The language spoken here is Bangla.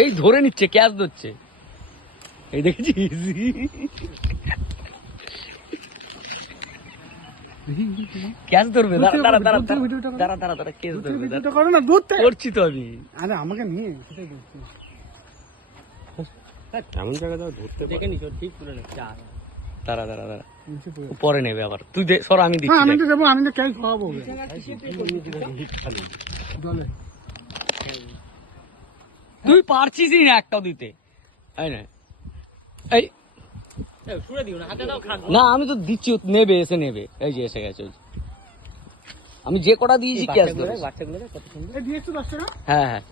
এই ধরে নিচ্ছে, ক্যাচ ধরছে, এই দেখেছিস? ক্যাচ ধরবে, দাঁড়া ক্যাচ ধরবে, করছি তো আমি। আরে আমাকে নিয়ে এমন জায়গা ধরতে দেখে নি, ঠিক করে না। দাঁড়া পরে নেবে আবার, তুই সর, আমি দিচ্ছি। আমি তো দেবো, আমি তো ক্যাচ খাওয়াবো। তুই পারছিসই না একটাও দিতে, তাই না? এই না, আমি তো দিচ্ছি, নেবে, এসে নেবে। এই যে এসে গেছে, আমি যে কটা দিয়েছি ক্যাচ ধরে। দিয়েছো 10 টাকা। হ্যাঁ হ্যাঁ।